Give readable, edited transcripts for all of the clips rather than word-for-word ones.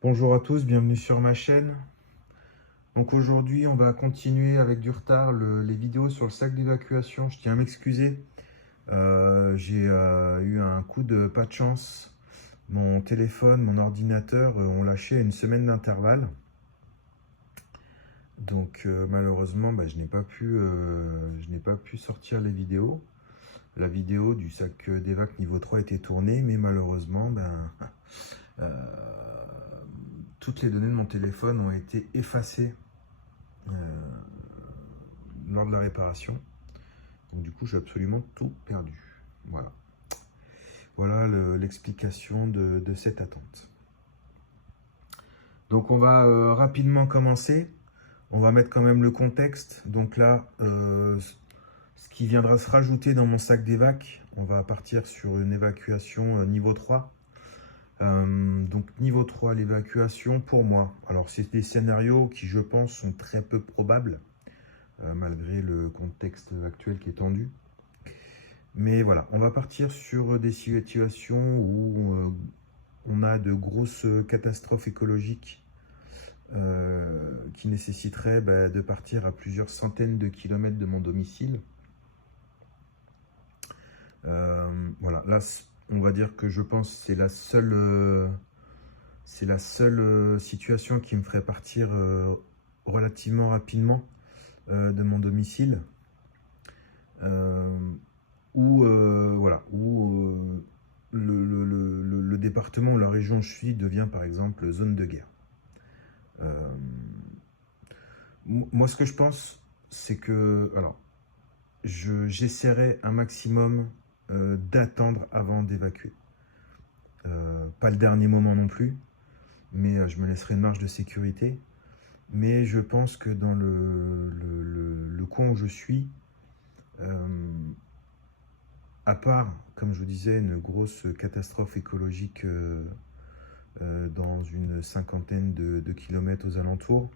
Bonjour à tous, bienvenue sur ma chaîne. Donc aujourd'hui, on va continuer avec du retard les vidéos sur le sac d'évacuation. Je tiens à m'excuser. J'ai eu un coup de pas de chance. Mon téléphone, mon ordinateur ont lâché à une semaine d'intervalle. Donc malheureusement, je n'ai pas pu sortir les vidéos. La vidéo du sac d'évac niveau 3 était tournée, mais malheureusement, euh, toutes les données de mon téléphone ont été effacées euh, lors de la réparation. Donc du coup, j'ai absolument tout perdu. Voilà, voilà l'explication de cette attente. Donc on va rapidement commencer. On va mettre quand même le contexte. Donc là, ce qui viendra se rajouter dans mon sac d'évac, on va partir sur une évacuation niveau 3. Donc niveau 3, l'évacuation pour moi. Alors c'est des scénarios qui je pense sont très peu probables, malgré le contexte actuel qui est tendu. Mais voilà, on va partir sur des situations où on a de grosses catastrophes écologiques qui nécessiteraient de partir à plusieurs centaines de kilomètres de mon domicile. Voilà, là, on va dire que je pense que c'est la seule situation qui me ferait partir relativement rapidement de mon domicile. Où le département ou la région où je suis devient par exemple zone de guerre. Euh, Moi, ce que je pense, c'est que, alors, j'essaierai un maximum d'attendre avant d'évacuer. Pas le dernier moment non plus, mais je me laisserai une marge de sécurité. Mais je pense que dans le coin où je suis, euh, à part, comme je vous disais, une grosse catastrophe écologique dans une cinquantaine de kilomètres aux alentours,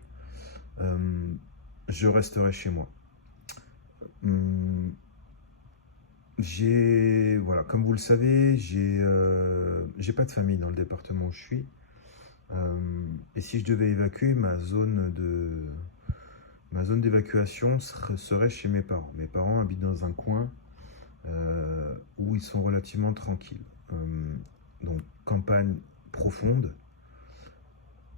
je resterai chez moi. Hum, voilà, comme vous le savez, j'ai pas de famille dans le département où je suis. Et si je devais évacuer, ma zone d'évacuation serait chez mes parents. Mes parents habitent dans un coin où ils sont relativement tranquilles. Donc campagne profonde,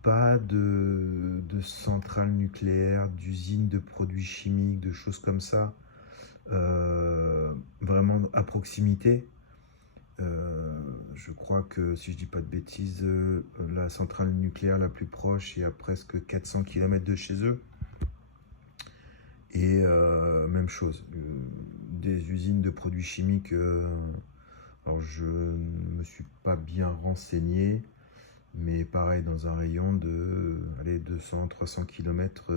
pas de centrales nucléaires, d'usines de produits chimiques, de choses comme ça, vraiment à proximité. Je crois que, si je dis pas de bêtises, la centrale nucléaire la plus proche est à presque 400 km de chez eux. Et même chose, des usines de produits chimiques. Alors je ne me suis pas bien renseigné, mais pareil, dans un rayon de 200-300 km,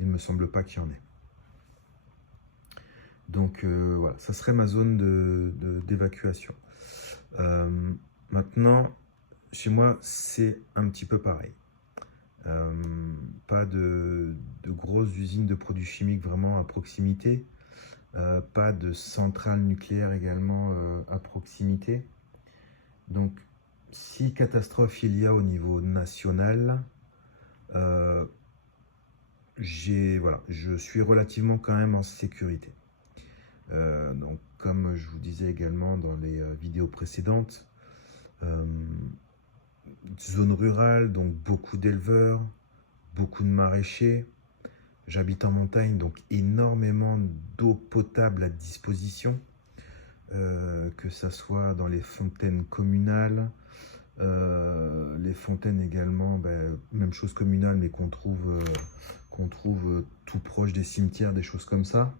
il ne me semble pas qu'il y en ait. Donc voilà, ça serait ma zone d'évacuation. Maintenant, chez moi, c'est un petit peu pareil. Pas de grosses usines de produits chimiques vraiment à proximité. Pas de centrale nucléaire également à proximité. Donc, si catastrophe il y a au niveau national, voilà, je suis relativement quand même en sécurité. Donc, comme je vous disais également dans les vidéos précédentes, zone rurale, donc beaucoup d'éleveurs, beaucoup de maraîchers. J'habite en montagne, donc énormément d'eau potable à disposition, que ça soit dans les fontaines communales, les fontaines également, même chose communale, mais qu'on trouve tout proche des cimetières, des choses comme ça.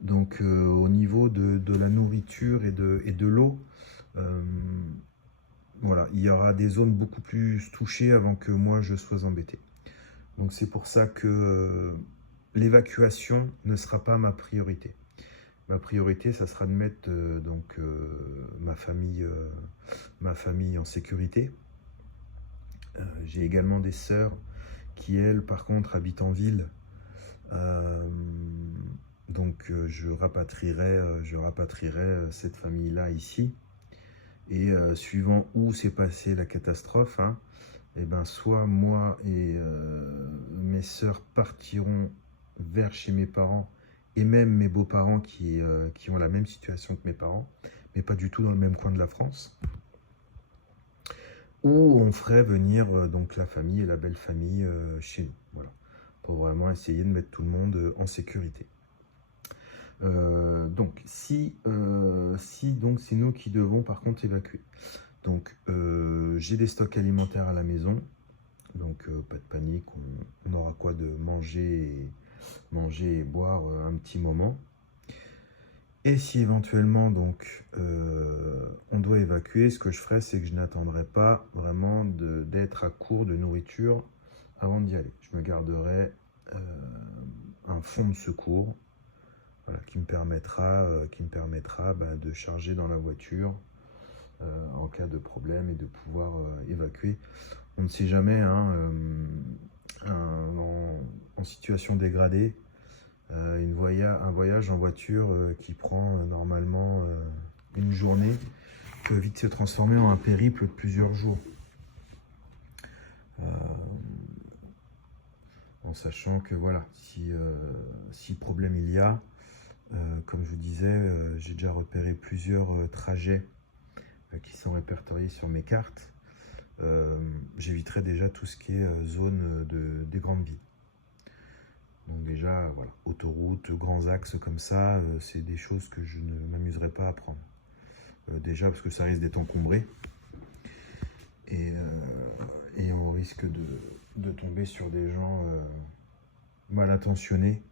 Donc au niveau de la nourriture et de l'eau, voilà, il y aura des zones beaucoup plus touchées avant que moi je sois embêté. Donc c'est pour ça que l'évacuation ne sera pas ma priorité. Ma priorité, ça sera de mettre ma famille en sécurité. J'ai également des sœurs qui, elles, par contre, habitent en ville. Donc je rapatrierai cette famille-là ici. Et suivant où s'est passée la catastrophe, hein, et ben soit moi et mes sœurs partirons vers chez mes parents, et même mes beaux-parents qui ont la même situation que mes parents, mais pas du tout dans le même coin de la France, ou on ferait venir donc la famille et la belle famille chez nous, voilà, pour vraiment essayer de mettre tout le monde en sécurité. Donc si donc c'est nous qui devons par contre évacuer. Donc j'ai des stocks alimentaires à la maison, donc pas de panique, on aura quoi de manger et boire un petit moment. Et si éventuellement donc on doit évacuer, ce que je ferai, c'est que je n'attendrai pas vraiment d'être à court de nourriture avant d'y aller. Je me garderai un fonds de secours, voilà, qui me permettra de charger dans la voiture en cas de problème et de pouvoir évacuer. On ne sait jamais, hein, en situation dégradée, un voyage en voiture qui prend normalement une journée peut vite se transformer en un périple de plusieurs jours. En sachant que voilà, si problème il y a, comme je vous disais, j'ai déjà repéré plusieurs trajets qui sont répertoriés sur mes cartes. J'éviterai déjà tout ce qui est zone des grandes villes. Donc déjà, voilà, autoroute, grands axes comme ça, c'est des choses que je ne m'amuserai pas à prendre. Déjà parce que ça risque d'être encombré. Et on risque de tomber sur des gens mal intentionnés.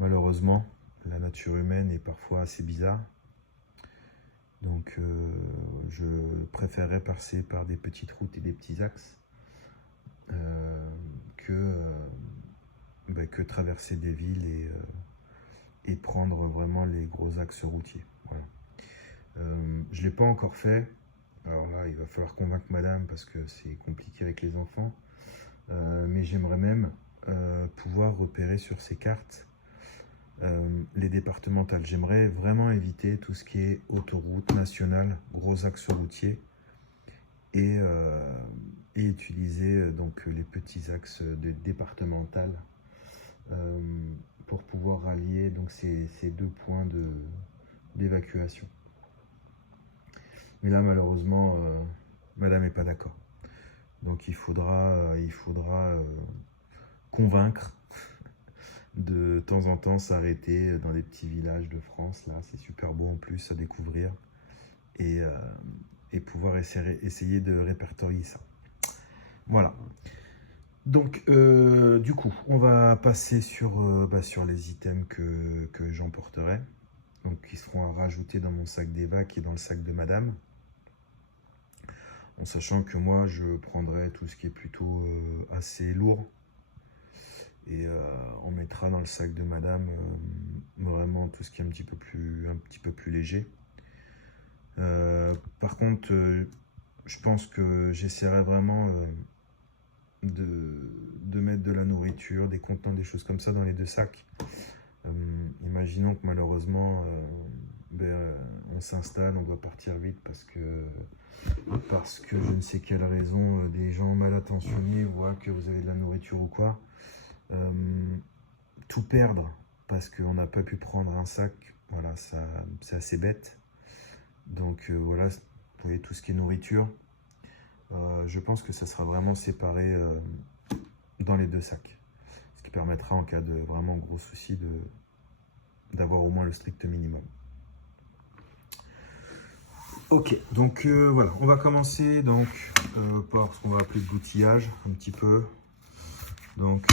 Malheureusement, la nature humaine est parfois assez bizarre. Donc je préférerais passer par des petites routes et des petits axes que traverser des villes et prendre vraiment les gros axes routiers. Voilà. Je ne l'ai pas encore fait. Alors là, il va falloir convaincre madame parce que c'est compliqué avec les enfants. Mais j'aimerais même pouvoir repérer sur ces cartes les départementales. J'aimerais vraiment éviter tout ce qui est autoroute nationale, gros axes routiers, et utiliser donc les petits axes départementales pour pouvoir rallier donc ces deux points d'évacuation. Mais là, malheureusement, madame n'est pas d'accord. Donc il faudra convaincre de temps en temps s'arrêter dans des petits villages de France. Là, c'est super beau en plus à découvrir. Et pouvoir essayer de répertorier ça. Voilà. Donc, du coup, on va passer sur les items que j'emporterai. Donc, qui seront à rajouter dans mon sac d'évac et dans le sac de madame. En sachant que moi, je prendrai tout ce qui est plutôt assez lourd. Et on mettra dans le sac de madame vraiment tout ce qui est un petit peu plus léger. Par contre, je pense que j'essaierai vraiment de mettre de la nourriture, des contenants, des choses comme ça dans les deux sacs. Imaginons que malheureusement on s'installe, on doit partir vite parce que je ne sais quelle raison, des gens mal intentionnés voient que vous avez de la nourriture ou quoi. Tout perdre parce qu'on n'a pas pu prendre un sac, voilà, ça c'est assez bête. Donc voilà, vous voyez tout ce qui est nourriture. Je pense que ça sera vraiment séparé dans les deux sacs. Ce qui permettra en cas de vraiment gros soucis d'avoir au moins le strict minimum. Ok, donc voilà, on va commencer donc par ce qu'on va appeler l'outillage un petit peu. Donc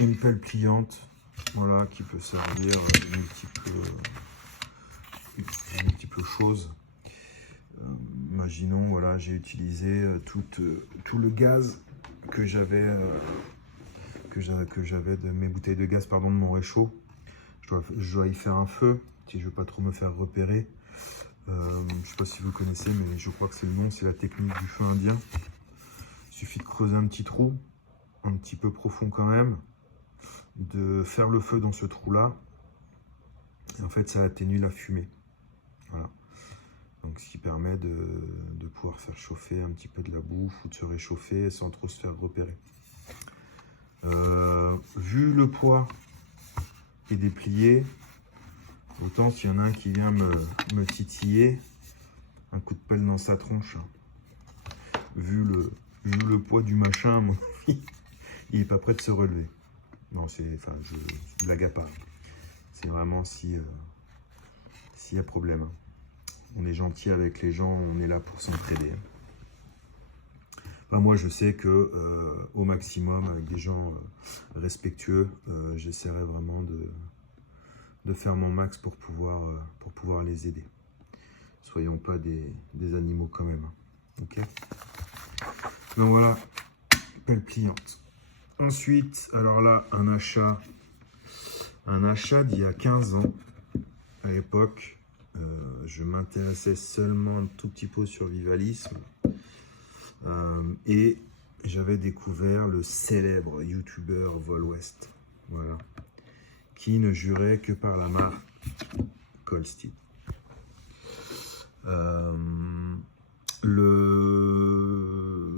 une pelle pliante, voilà, qui peut servir multiples choses. Imaginons, voilà, j'ai utilisé tout le gaz que j'avais de mes bouteilles de gaz, pardon, de mon réchaud. Je dois y faire un feu si je veux pas trop me faire repérer. Je sais pas si vous connaissez, mais je crois que c'est le nom, c'est la technique du feu indien. Il suffit de creuser un petit trou, un petit peu profond quand même, de faire le feu dans ce trou là, et en fait ça atténue la fumée. Voilà. Donc, ce qui permet de pouvoir faire chauffer un petit peu de la bouffe ou de se réchauffer sans trop se faire repérer. Vu le poids et déplié, autant s'il y en a un qui vient me titiller, un coup de pelle dans sa tronche. Vu le poids du machin, à mon avis, il n'est pas prêt de se relever. Non, je blague à part. C'est vraiment s'il y a problème. On est gentil avec les gens, on est là pour s'entraider. Enfin, moi, je sais que au maximum, avec des gens respectueux, j'essaierai vraiment de faire mon max pour pouvoir les aider. Soyons pas des animaux quand même. Ok. Donc voilà, pelle pliante. Ensuite, alors là, un achat d'il y a 15 ans. À l'époque, je m'intéressais seulement un tout petit peu au survivalisme. Et j'avais découvert le célèbre youtubeur Vol West. Voilà. Qui ne jurait que par la marque Cold Steel.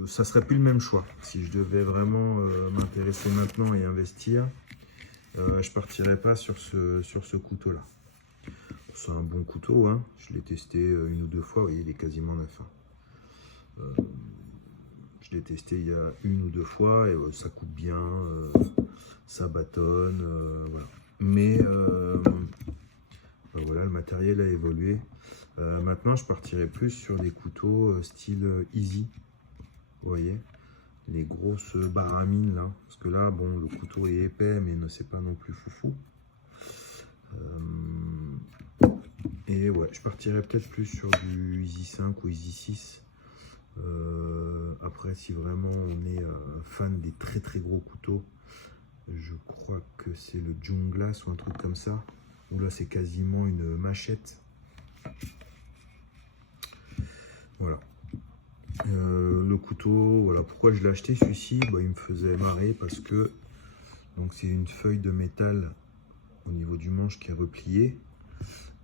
Ça serait plus le même choix. Si je devais vraiment m'intéresser maintenant et investir, je partirais pas sur ce couteau-là. C'est un bon couteau, hein. Je l'ai testé une ou deux fois. Vous voyez, il est quasiment neuf. Je l'ai testé il y a une ou deux fois et ça coupe bien, ça bâtonne, voilà. Mais ben voilà, le matériel a évolué. Maintenant, je partirai plus sur des couteaux style Easy. Vous voyez, les grosses baramines là. Parce que là, bon, le couteau est épais, mais ne c'est pas non plus foufou. Et ouais, je partirai peut-être plus sur du Easy 5 ou Easy 6. Après, si vraiment on est fan des très très gros couteaux, je crois que c'est le Junglass ou un truc comme ça, où là c'est quasiment une machette. Voilà. Le couteau, voilà pourquoi je l'ai acheté celui-ci, bah, il me faisait marrer parce que donc c'est une feuille de métal au niveau du manche qui est repliée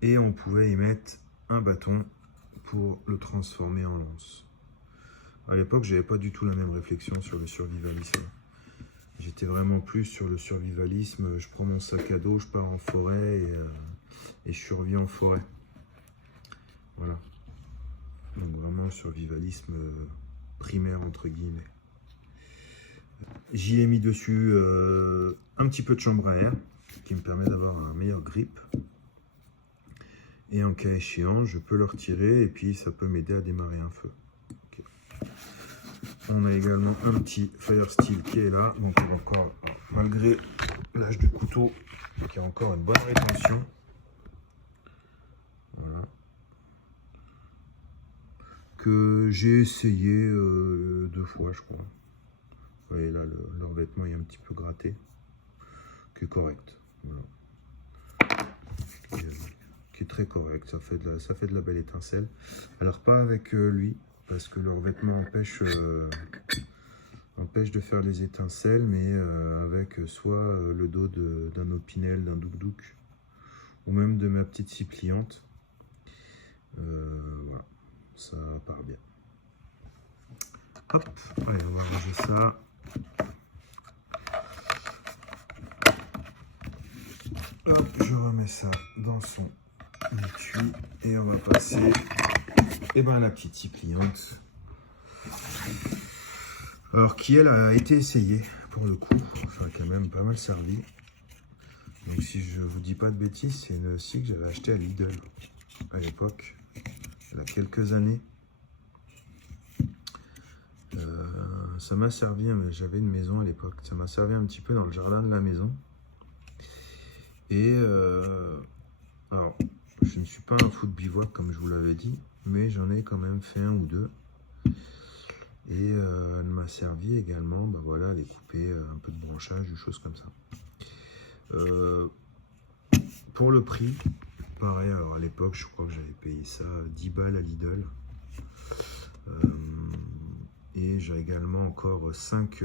et on pouvait y mettre un bâton pour le transformer en lance. À l'époque, j'avais pas du tout la même réflexion sur le survivalisme. J'étais vraiment plus sur le survivalisme. Je prends mon sac à dos, je pars en forêt et je survis en forêt. Voilà. Donc vraiment le survivalisme primaire entre guillemets. J'y ai mis dessus un petit peu de chambre à air qui me permet d'avoir un meilleur grip. Et en cas échéant, je peux le retirer et puis ça peut m'aider à démarrer un feu. Okay. On a également un petit Fire Steel qui est là. Donc on va encore, malgré l'âge du couteau, qui a encore une bonne rétention. Voilà. Que j'ai essayé 2 fois, je crois. Vous voyez là, le revêtement est un petit peu gratté. Qui est correct. Voilà. Qui est très correct. Ça fait de la belle étincelle. Alors pas avec lui, parce que le revêtement empêche de faire les étincelles, mais avec soit le dos d'un opinel, d'un douk-douk, ou même de ma petite scie pliante. Voilà, ça part bien. Hop, allez, on va ranger ça. Hop, je remets ça dans son étui et on va passer à la petite scie pliante. Alors qui elle a été essayée pour le coup, enfin quand même pas mal servi. Donc si je vous dis pas de bêtises, c'est une scie que j'avais achetée à Lidl à l'époque, il y a quelques années. Ça m'a servi, j'avais une maison à l'époque, ça m'a servi un petit peu dans le jardin de la maison. Et alors, je ne suis pas un fou de bivouac comme je vous l'avais dit, mais j'en ai quand même fait un ou deux. Et elle m'a servi également, bah voilà, à découper un peu de branchage, des choses comme ça. Pour le prix, pareil, alors à l'époque, je crois que j'avais payé ça 10 balles à Lidl. Et j'ai également encore 5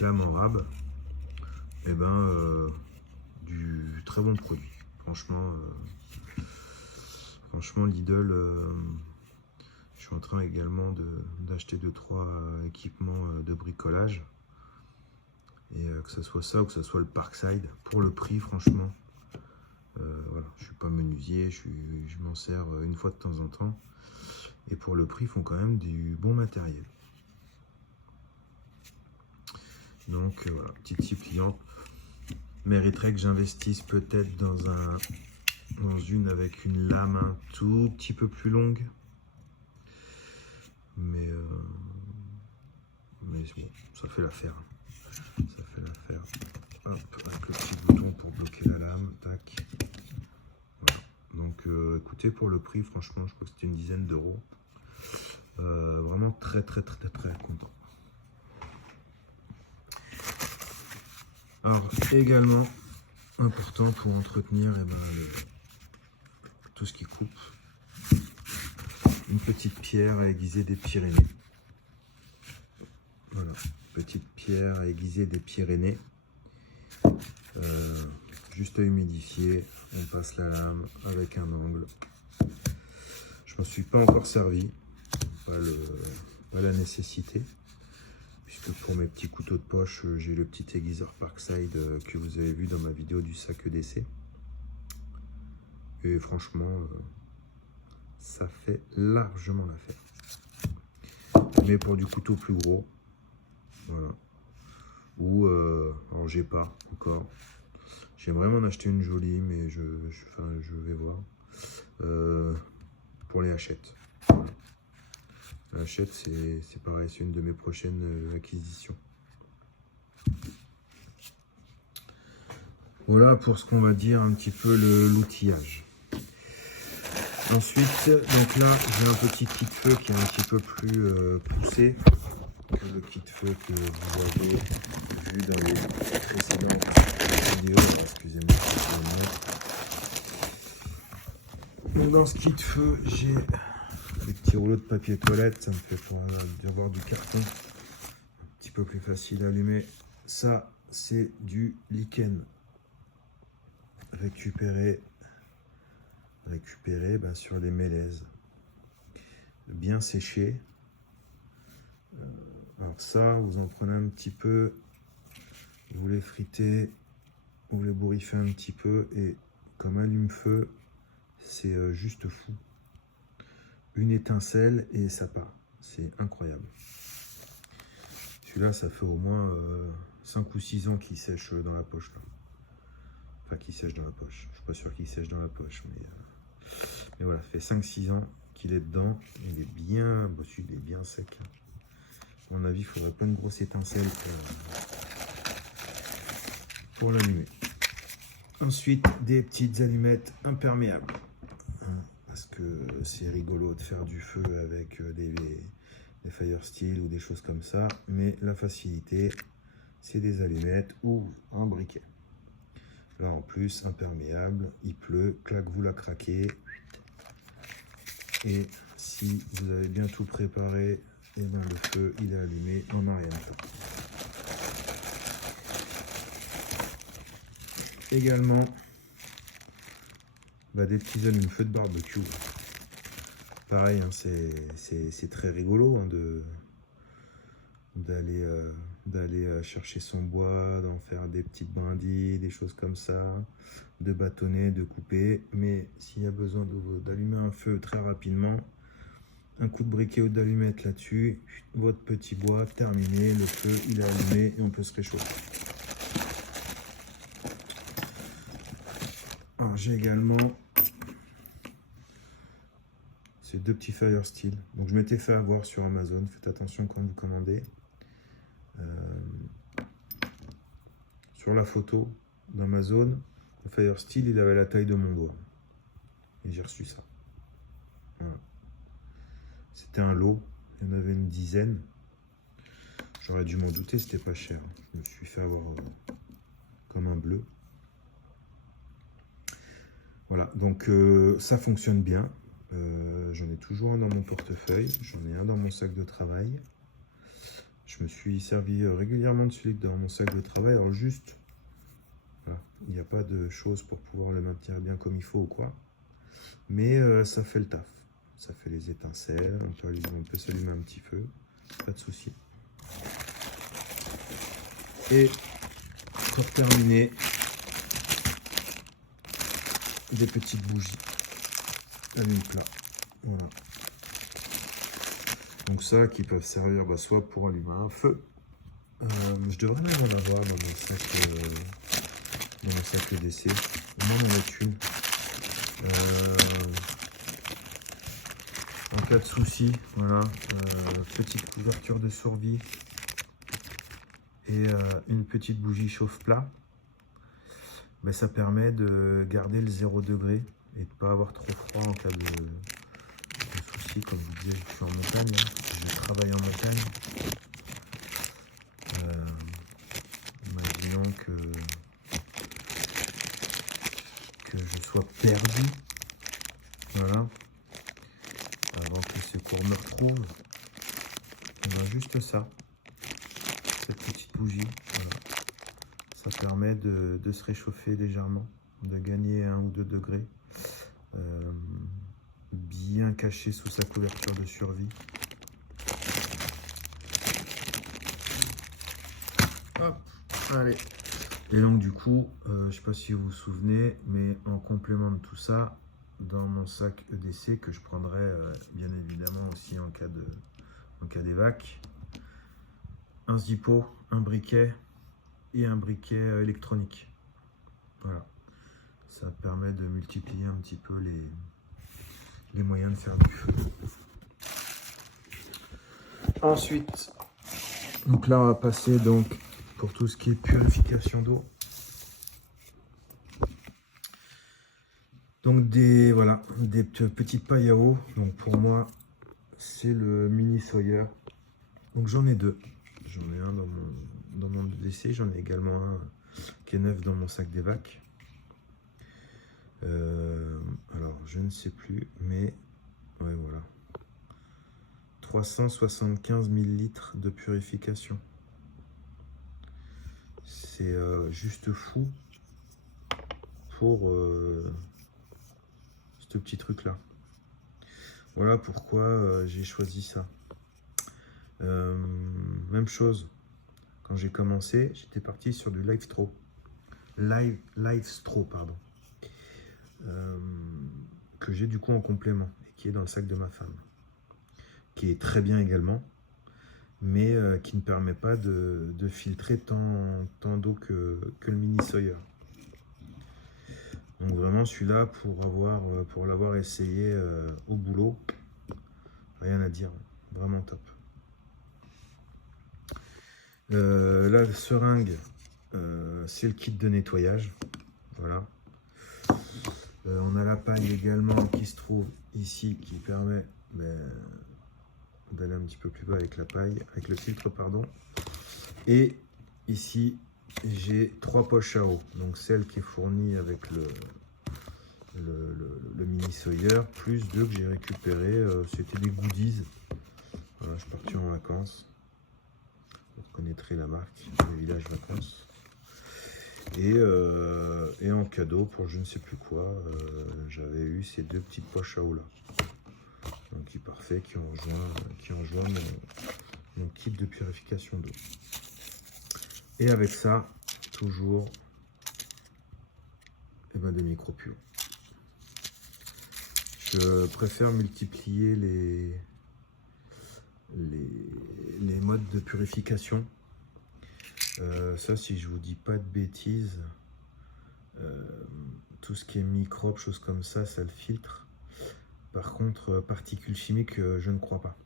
lames en rab. Et ben, du très bon produit. Franchement, Franchement, Lidl, je suis en train également d'acheter 2-3 équipements de bricolage. Et que ce soit ça ou que ce soit le Parkside, pour le prix, franchement, voilà, je suis pas menuisier, je m'en sers une fois de temps en temps. Et pour le prix, ils font quand même du bon matériel. Donc voilà, petit tip client. Mériterait que j'investisse peut-être dans une avec une lame un tout petit peu plus longue. Mais bon, ça fait l'affaire. Ça fait l'affaire. Hop, avec le petit bouton pour bloquer la lame. Tac. Voilà. Donc écoutez, pour le prix, franchement, je crois que c'était une dizaine d'euros. Vraiment très content. Alors également important pour entretenir tout ce qui coupe, une petite pierre à aiguiser des Pyrénées. Voilà, petite pierre à aiguiser des Pyrénées. Juste à humidifier, on passe la lame avec un angle. Je m'en suis pas encore servi, pas la nécessité, puisque pour mes petits couteaux de poche, j'ai le petit aiguiseur Parkside que vous avez vu dans ma vidéo du sac EDC. Et franchement, ça fait largement l'affaire. Mais pour du couteau plus gros, voilà. Ou alors j'ai pas encore. J'aimerais m'en acheter une jolie, mais je vais voir. Pour les hachettes. Voilà. La hachette, c'est pareil, c'est une de mes prochaines acquisitions. Voilà pour ce qu'on va dire un petit peu l'outillage. Ensuite, donc là, j'ai un petit kit feu qui est un petit peu plus poussé que le kit feu que vous avez vu dans les précédentes vidéos. Excusez-moi. Donc dans ce kit feu, j'ai des petits rouleaux de papier toilette. Ça me fait pour avoir du carton un petit peu plus facile à allumer. Ça, c'est du lichen récupéré sur les mélèzes, bien séché. Alors ça, vous en prenez un petit peu, vous les fritez, vous les bourriffez un petit peu, et comme allume-feu, c'est juste fou. Une étincelle et ça part. C'est incroyable. Celui-là, ça fait au moins 5 ou 6 ans qu'il sèche dans la poche, là. Enfin, qu'il sèche dans la poche. Je suis pas sûr qu'il sèche dans la poche, mais voilà, ça fait 5-6 ans qu'il est dedans. Il est bien bossu, il est bien sec. À mon avis, il faudrait pas une grosse étincelle pour l'allumer. Ensuite, des petites allumettes imperméables. Parce que c'est rigolo de faire du feu avec des fire steel ou des choses comme ça. Mais la facilité, c'est des allumettes ou un briquet. Là, en plus, imperméable, il pleut, clac, vous la craquez. Et si vous avez bien tout préparé, et bien le feu, il est allumé, on n'a rien à faire. Également, des petits allumes-feu de barbecue. Pareil, hein, c'est très rigolo hein, d'aller chercher son bois, d'en faire des petites brindilles, des choses comme ça, de bâtonner, de couper. Mais s'il y a besoin d'allumer un feu très rapidement, un coup de briquet ou d'allumette là-dessus, votre petit bois, terminé, le feu il est allumé et on peut se réchauffer. Alors j'ai également ces 2 petits fire steel. Donc je m'étais fait avoir sur Amazon, faites attention quand vous commandez. Sur la photo d'Amazon, le fire steel il avait la taille de mon doigt. Et j'ai reçu ça. Voilà. C'était un lot, il y en avait une dizaine. J'aurais dû m'en douter, c'était pas cher. Je me suis fait avoir comme un bleu. Voilà, donc ça fonctionne bien. J'en ai toujours un dans mon portefeuille, j'en ai un dans mon sac de travail. Je me suis servi régulièrement de celui dans mon sac de travail. Alors juste, voilà, il n'y a pas de choses pour pouvoir le maintenir bien comme il faut ou quoi. mais ça fait le taf. Ça fait les étincelles, on peut s'allumer un petit feu, pas de souci. Et pour terminer, des petites bougies allume plat. Voilà. Donc ça, qui peuvent servir soit pour allumer un feu. Je devrais même en avoir dans mon sac EDC. Au moins en mettre une. En cas de souci, voilà, petite couverture de survie et une petite bougie chauffe-plat. Ça permet de garder le 0 degré et de ne pas avoir trop froid en cas de souci. Comme je vous disais, je suis en montagne, je travaille en montagne. Imaginons que je sois perdu, voilà, avant que les secours me retrouvent. Juste ça, cette petite bougie, voilà. Ça permet de se réchauffer légèrement, de gagner 1 ou 2 degrés, bien caché sous sa couverture de survie. Hop, allez. Et donc du coup, je ne sais pas si vous vous souvenez, mais en complément de tout ça, dans mon sac EDC, que je prendrai bien évidemment aussi en cas d'évac, un zippo, un briquet et un briquet électronique. Voilà, ça permet de multiplier un petit peu les moyens de faire du feu. Ensuite, donc là on va passer donc pour tout ce qui est purification d'eau. Donc des petites pailles à eau. Donc pour moi c'est le mini Sawyer. Donc j'en ai deux. J'en ai un dans mon EDC, j'en ai également un qui est neuf dans mon sac d'évac. Alors je ne sais plus, mais ouais, voilà. 375 ml de purification. C'est juste fou pour ce petit truc là. Voilà pourquoi j'ai choisi ça. Même chose, quand j'ai commencé, j'étais parti sur du LiveStraw, pardon, que j'ai du coup en complément et qui est dans le sac de ma femme, qui est très bien également, mais qui ne permet pas de filtrer tant d'eau que le mini Sawyer. Donc vraiment celui-là, pour l'avoir essayé au boulot, rien à dire, vraiment top. La seringue, c'est le kit de nettoyage, voilà. On a la paille également qui se trouve ici, qui permet d'aller un petit peu plus bas avec la paille, avec le filtre, pardon. Et ici, j'ai 3 poches à eau, donc celle qui est fournie avec le mini Sawyer, plus 2 que j'ai récupéré, c'était des goodies. Voilà, je suis parti en vacances. Vous connaîtrez la marque, le village vacances. Et en cadeau pour je ne sais plus quoi, j'avais eu ces 2 petites poches à eau là. Donc qui est parfait, qui rejoint mon kit de purification d'eau. Et avec ça, toujours des micro-puants. Je préfère multiplier les modes de purification. Ça, si je vous dis pas de bêtises, tout ce qui est microbes, choses comme ça, ça le filtre. Par contre, particules chimiques, je ne crois pas.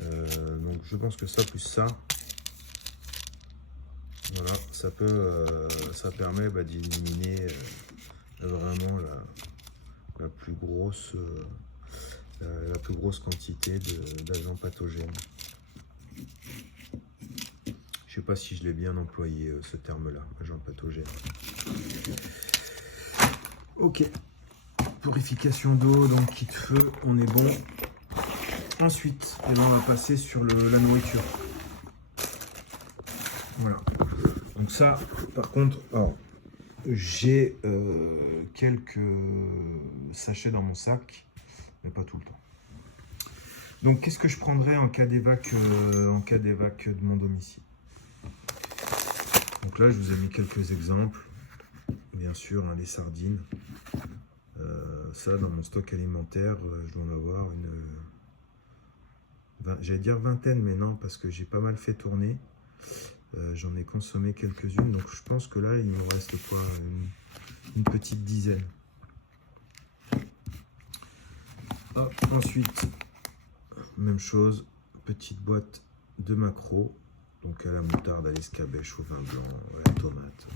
Donc je pense que ça plus ça, voilà, ça permet d'éliminer vraiment la plus grosse quantité d'agents pathogènes. Je sais pas si je l'ai bien employé ce terme-là, agent pathogène. Ok, purification d'eau, donc kit feu, on est bon. Ensuite, on va passer sur la nourriture. Voilà. Donc ça, par contre, alors, j'ai quelques sachets dans mon sac, mais pas tout le temps. Donc, qu'est-ce que je prendrais en cas d'évac de mon domicile? Donc là, je vous ai mis quelques exemples. Bien sûr, hein, les sardines. Ça, dans mon stock alimentaire, je dois en avoir j'allais dire vingtaine, mais non, parce que j'ai pas mal fait tourner. J'en ai consommé quelques-unes, donc je pense que là, il me reste quoi, une petite dizaine. Hop, ensuite, même chose, petite boîte de maquereau, donc à la moutarde, à l'escabèche, au vin blanc, à la tomate.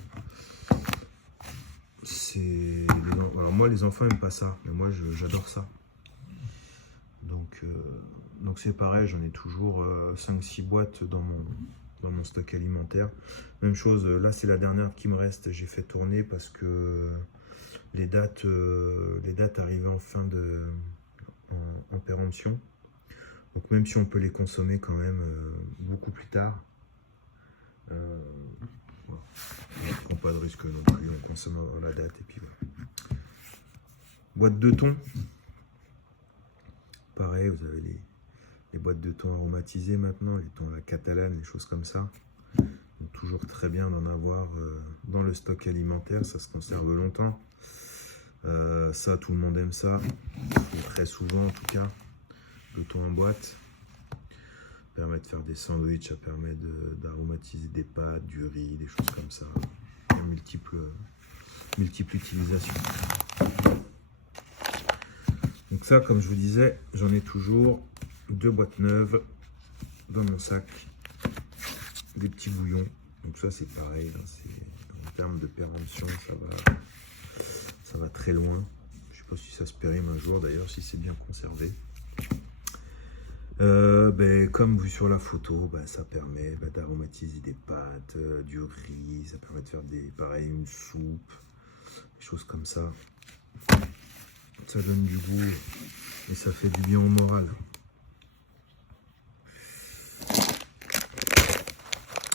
Alors moi, les enfants n'aiment pas ça, mais moi, j'adore ça. Donc c'est pareil, j'en ai toujours 5-6 boîtes dans mon stock alimentaire. Même chose, là c'est la dernière qui me reste, j'ai fait tourner parce que les dates arrivaient en péremption. Donc même si on peut les consommer quand même beaucoup plus tard, voilà. On ne prend pas de risque non plus, on consomme à la date et puis voilà. Boîte de thon. Pareil, vous avez les boîtes de thon aromatisées maintenant, les thons à la catalane, les choses comme ça. Donc, toujours très bien d'en avoir dans le stock alimentaire, ça se conserve longtemps. Ça, tout le monde aime ça, et très souvent en tout cas. Le thon en boîte ça permet de faire des sandwichs, ça permet d'aromatiser des pâtes, du riz, des choses comme ça. Il y a multiples utilisations. Donc ça, comme je vous disais, j'en ai toujours 2 boîtes neuves dans mon sac, des petits bouillons. Donc ça, c'est pareil, là, en termes de péremption, ça va très loin. Je ne sais pas si ça se périme un jour d'ailleurs, si c'est bien conservé. Comme vu sur la photo, ça permet d'aromatiser des pâtes, du riz, ça permet de faire une soupe, des choses comme ça. Ça donne du goût et ça fait du bien au moral.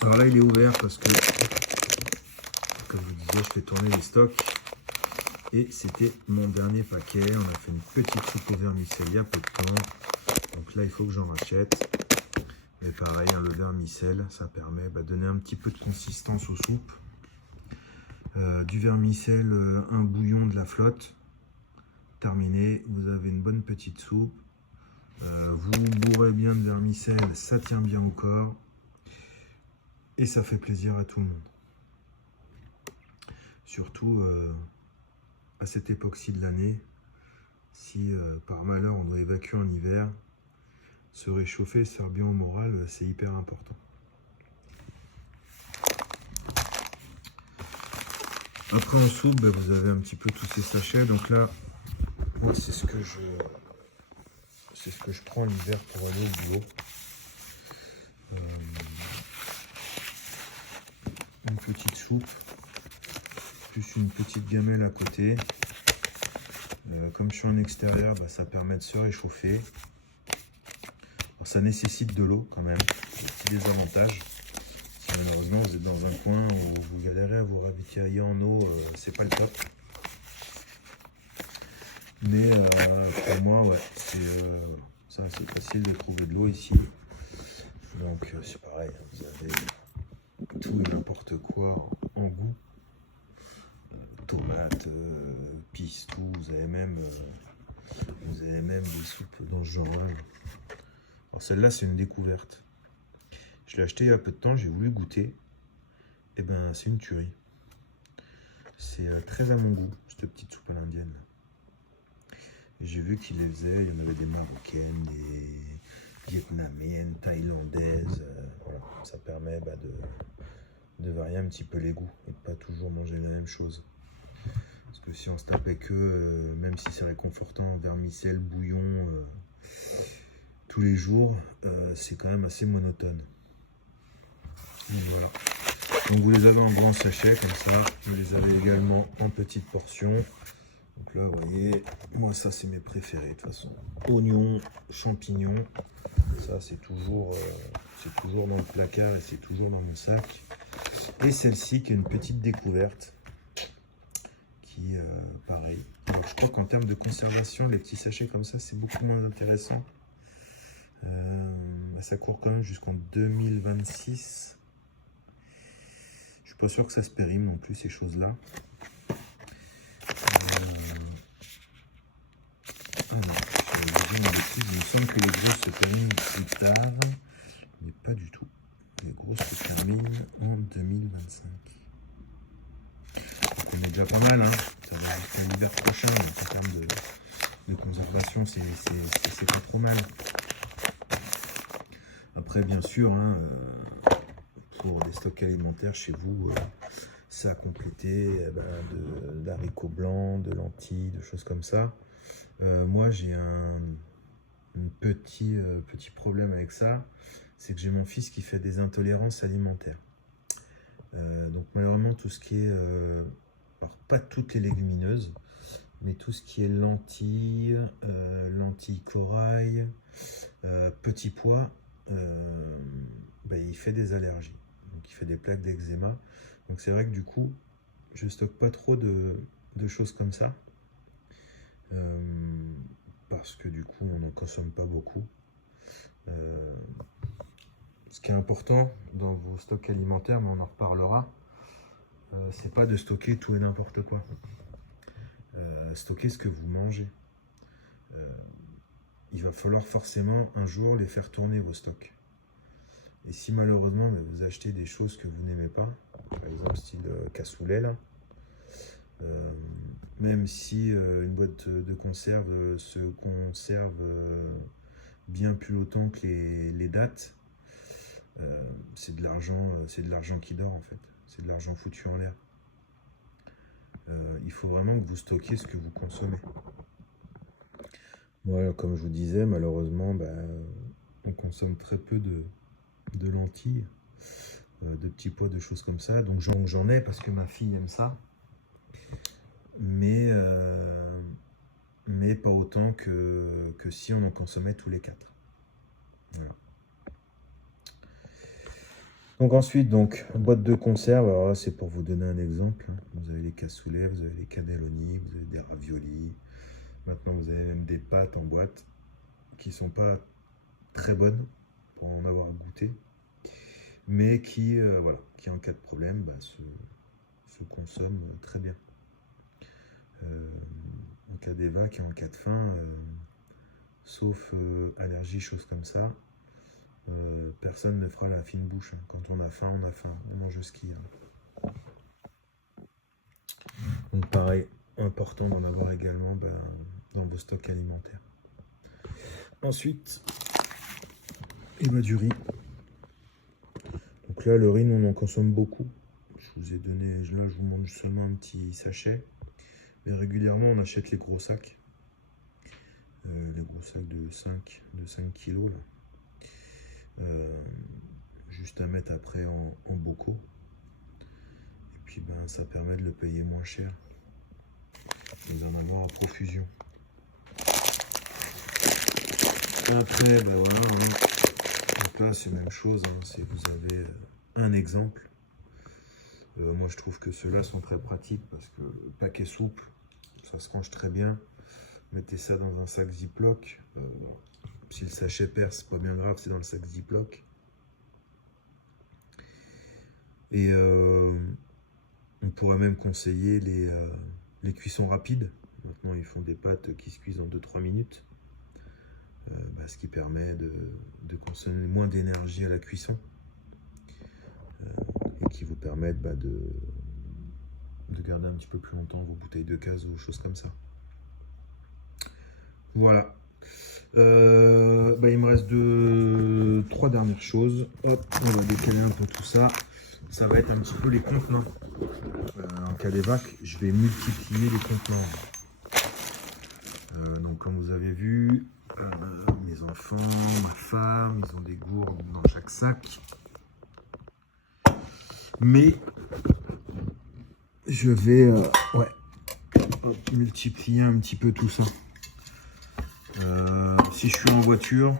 Alors là, il est ouvert parce que, comme je vous disais, je fais tourner les stocks. Et c'était mon dernier paquet. On a fait une petite soupe au vermicelle il y a peu de temps. Donc là, il faut que j'en rachète. Mais pareil, hein, le vermicelle, ça permet de donner un petit peu de consistance aux soupes. Du vermicelle, un bouillon, de la flotte. Terminé, vous avez une bonne petite soupe. Vous bourrez bien de vermicelle, ça tient bien au corps. Et ça fait plaisir à tout le monde. Surtout à cette époque-ci de l'année, si par malheur on doit évacuer en hiver, se réchauffer, se faire bien au moral, c'est hyper important. Après en soupe, vous avez un petit peu tous ces sachets. Donc là, moi c'est ce que je prends l'hiver pour aller au boulot. Une petite soupe, plus une petite gamelle à côté. Comme je suis en extérieur, ça permet de se réchauffer. Alors, ça nécessite de l'eau quand même, c'est un petit désavantage. Si malheureusement vous êtes dans un coin où vous galérez à vous ravitailler en eau, c'est pas le top. Mais pour moi, ouais, c'est facile de trouver de l'eau ici. Donc c'est pareil, vous avez tout et n'importe quoi en goût. Tomates, pistou, vous avez même des soupes dans ce genre-là. Alors celle-là, c'est une découverte. Je l'ai acheté il y a peu de temps, j'ai voulu goûter. Et c'est une tuerie. C'est très à mon goût, cette petite soupe à l'indienne. J'ai vu qu'ils les faisaient, il y en avait des marocaines, des vietnamiennes, thaïlandaises. Voilà. Ça permet de varier un petit peu les goûts et de pas toujours manger la même chose. Parce que si on se tapait que, même si c'est réconfortant, vermicelle, bouillon, tous les jours, c'est quand même assez monotone. Et voilà. Donc vous les avez en grand sachet comme ça, vous les avez également en petites portions. Donc là, vous voyez, moi ça c'est mes préférés de toute façon. Oignons, champignons, ça c'est toujours dans le placard et c'est toujours dans mon sac. Et celle-ci qui est une petite découverte. qui, pareil. Alors, je crois qu'en termes de conservation, les petits sachets comme ça, c'est beaucoup moins intéressant. Ça court quand même jusqu'en 2026. Je suis pas sûr que ça se périme non plus, ces choses-là. Il me semble que les grosses se terminent plus tard, mais pas du tout. Les grosses se terminent en 2025. Donc on est déjà pas mal, hein. Ça va jusqu'à l'hiver prochain, donc en termes de conservation, c'est pas trop mal. Après, bien sûr, hein, pour des stocks alimentaires chez vous, c'est à compléter d'haricots blancs, de lentilles, de choses comme ça. Moi, j'ai un petit problème avec ça, c'est que j'ai mon fils qui fait des intolérances alimentaires. Donc malheureusement, tout ce qui est, alors pas toutes les légumineuses, mais tout ce qui est lentilles, lentilles corail, petits pois, il fait des allergies. Donc il fait des plaques d'eczéma. Donc c'est vrai que du coup, je stocke pas trop de choses comme ça. Parce que du coup, on n'en consomme pas beaucoup. Ce qui est important dans vos stocks alimentaires, mais on en reparlera, c'est pas de stocker tout et n'importe quoi. Stocker ce que vous mangez. Il va falloir forcément un jour les faire tourner vos stocks. Et si malheureusement vous achetez des choses que vous n'aimez pas, par exemple style cassoulet là, même si une boîte de conserve se conserve bien plus longtemps que les dates, c'est de l'argent qui dort en fait, c'est de l'argent foutu en l'air. Il faut vraiment que vous stockiez ce que vous consommez. Voilà, comme je vous disais, malheureusement, on consomme très peu de lentilles, de petits pois, de choses comme ça. Donc j'en ai parce que ma fille aime ça. Mais pas autant que si on en consommait tous les 4. Voilà. Donc ensuite, boîte de conserve, alors là c'est pour vous donner un exemple. Vous avez les cassoulets, vous avez les cannelloni, vous avez des raviolis. Maintenant vous avez même des pâtes en boîte qui sont pas très bonnes pour en avoir goûté, mais qui en cas de problème se consomment très bien. En cas d'évac et en cas de faim, sauf allergie, choses comme ça, personne ne fera la fine bouche. Quand on a faim, on a faim. On mange ce qu'il y a. Donc pareil, important d'en avoir également dans vos stocks alimentaires. Ensuite, du riz. Donc là, le riz, on en consomme beaucoup. Je vous ai donné, là je vous montre seulement un petit sachet. Mais régulièrement, on achète les gros sacs. Les gros sacs de 5 kilos. Là. Juste à mettre après en bocaux. Et puis ça permet de le payer moins cher. Et d'en avoir à profusion. Après, voilà. Donc là, c'est la même chose. Si vous avez un exemple. Moi, je trouve que ceux-là sont très pratiques parce que le paquet souple, ça se range très bien. Mettez ça dans un sac Ziploc. Si le sachet perce, c'est pas bien grave, c'est dans le sac Ziploc. Et on pourrait même conseiller les cuissons rapides. Maintenant, ils font des pâtes qui se cuisent en 2-3 minutes. Ce qui permet de consommer moins d'énergie à la cuisson. Et qui vous permettent de garder un petit peu plus longtemps vos bouteilles de gaz ou choses comme ça. Voilà. Il me reste 3 dernières choses. Hop, on va décaler un peu tout ça. Ça va être un petit peu les contenants. En cas d'évac, je vais multiplier les contenants. Donc comme vous avez vu, mes enfants, ma femme, ils ont des gourdes dans chaque sac. Mais je vais multiplier un petit peu tout ça. Si je suis en voiture,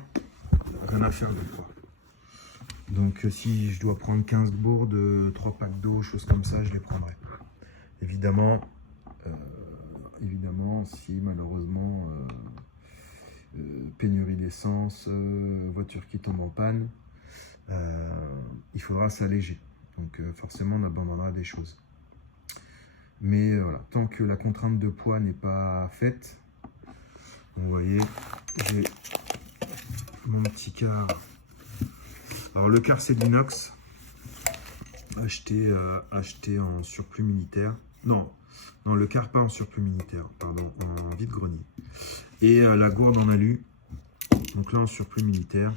rien à faire de fois. Donc si je dois prendre 15 gourdes, 3 packs d'eau, choses comme ça, je les prendrai. Évidemment, Évidemment, si malheureusement pénurie d'essence, voiture qui tombe en panne, il faudra s'alléger. Donc forcément, on abandonnera des choses. Mais voilà, tant que la contrainte de poids n'est pas faite, vous voyez, j'ai mon petit quart. Alors le quart, c'est de l'inox, acheté en surplus militaire. Non, le quart pas en surplus militaire, pardon, en vide-grenier. Et la gourde en alu, donc là en surplus militaire.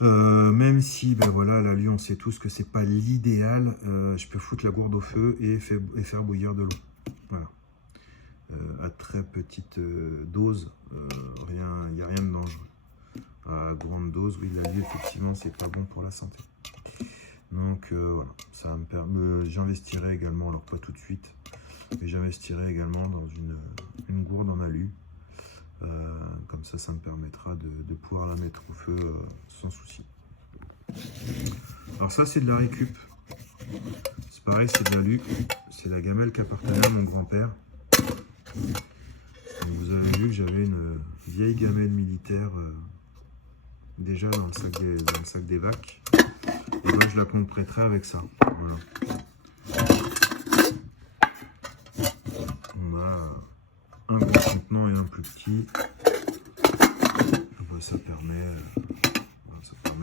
Même si, ben voilà, l'alu, on sait tous que c'est pas l'idéal, je peux foutre la gourde au feu et faire bouillir de l'eau. Voilà. À très petite dose, il n'y a rien de dangereux. À grande dose, oui, l'alu, effectivement, c'est pas bon pour la santé. Donc voilà, ça me permet. J'investirai également, alors pas tout de suite, mais j'investirai également dans une gourde en alu. Comme ça me permettra de pouvoir la mettre au feu sans souci. Alors ça, c'est de la récup. C'est pareil, c'est de l'alu. C'est la gamelle qui appartenait à mon grand-père. Vous avez vu que j'avais une vieille gamelle militaire déjà dans le sac d'évac. Et là, je la compléterai avec ça. Voilà. On a un gros contenant et un plus petit. Ça permet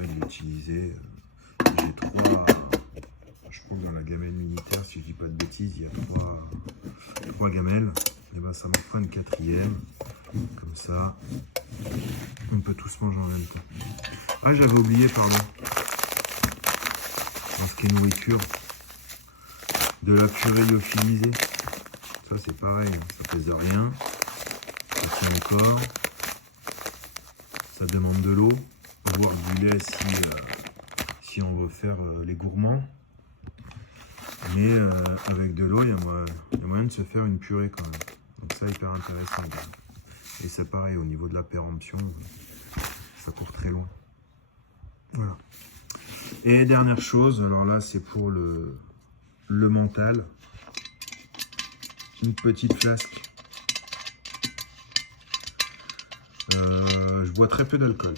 de l'utiliser. J'ai trois. Je crois que dans la gamelle militaire, si je dis pas de bêtises, il y a trois gamelles. Et ben ça me fera une quatrième. Comme ça, on peut tous manger en même temps. Ah, j'avais oublié, pardon. Dans ce qui est nourriture, de la purée lyophilisée. Ça c'est pareil, ça pèse rien. Ça tient encore. Ça demande de l'eau, voire du lait si on veut faire les gourmands. Mais avec de l'eau, il y a moyen de se faire une purée quand même. Donc ça, hyper intéressant. Et c'est pareil, au niveau de la péremption, ça court très loin. Voilà. Et dernière chose, alors là, c'est pour le mental. Une petite flasque. Je bois très peu d'alcool.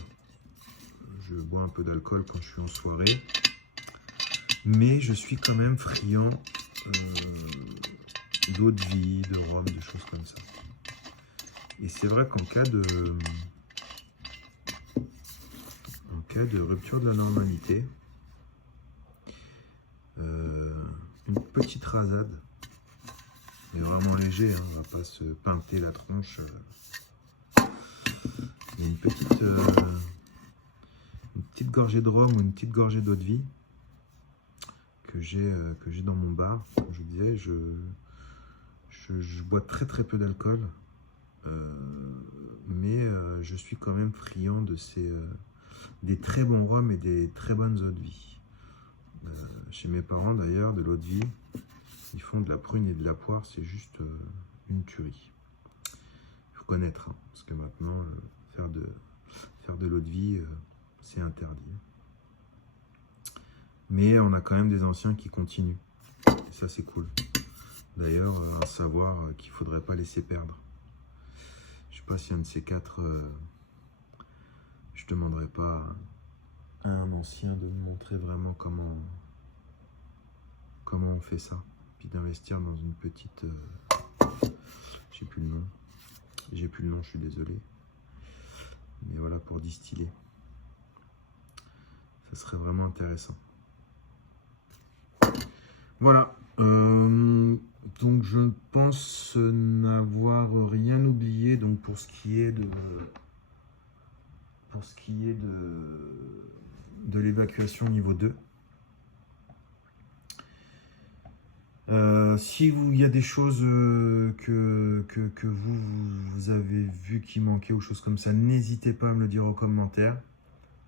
Je bois un peu d'alcool quand je suis en soirée. Mais je suis quand même friand d'eau de vie, de rhum, de choses comme ça. Et c'est vrai qu'en cas de rupture de la normalité, une petite rasade, mais vraiment léger, hein, on ne va pas se pinter la tronche. Une petite gorgée de rhum ou une petite gorgée d'eau de vie que j'ai dans mon bar. Comme je vous disais, je bois très peu d'alcool, mais je suis quand même friand de des très bons rhums et des très bonnes eaux de vie. Chez mes parents d'ailleurs, de l'eau de vie, ils font de la prune et de la poire, c'est juste une tuerie. Il faut connaître, hein, parce que maintenant, faire de l'eau de vie, c'est interdit. Mais on a quand même des anciens qui continuent. Et ça, c'est cool. D'ailleurs, un savoir qu'il ne faudrait pas laisser perdre. Je ne sais pas si un de ces quatre, je ne demanderai pas à un ancien de me montrer vraiment comment on fait ça. Puis d'investir dans une petite... j'ai plus le nom. J'ai plus le nom, je suis désolé. Mais voilà, pour distiller. Ça serait vraiment intéressant. Voilà. Donc je pense n'avoir rien oublié. Donc pour ce qui est de l'évacuation niveau 2. Si il y a des choses que vous avez vu qui manquaient ou choses comme ça, n'hésitez pas à me le dire en commentaire.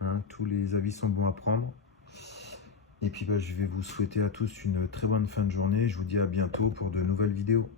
Hein, tous les avis sont bons à prendre. Et puis je vais vous souhaiter à tous une très bonne fin de journée. Je vous dis à bientôt pour de nouvelles vidéos.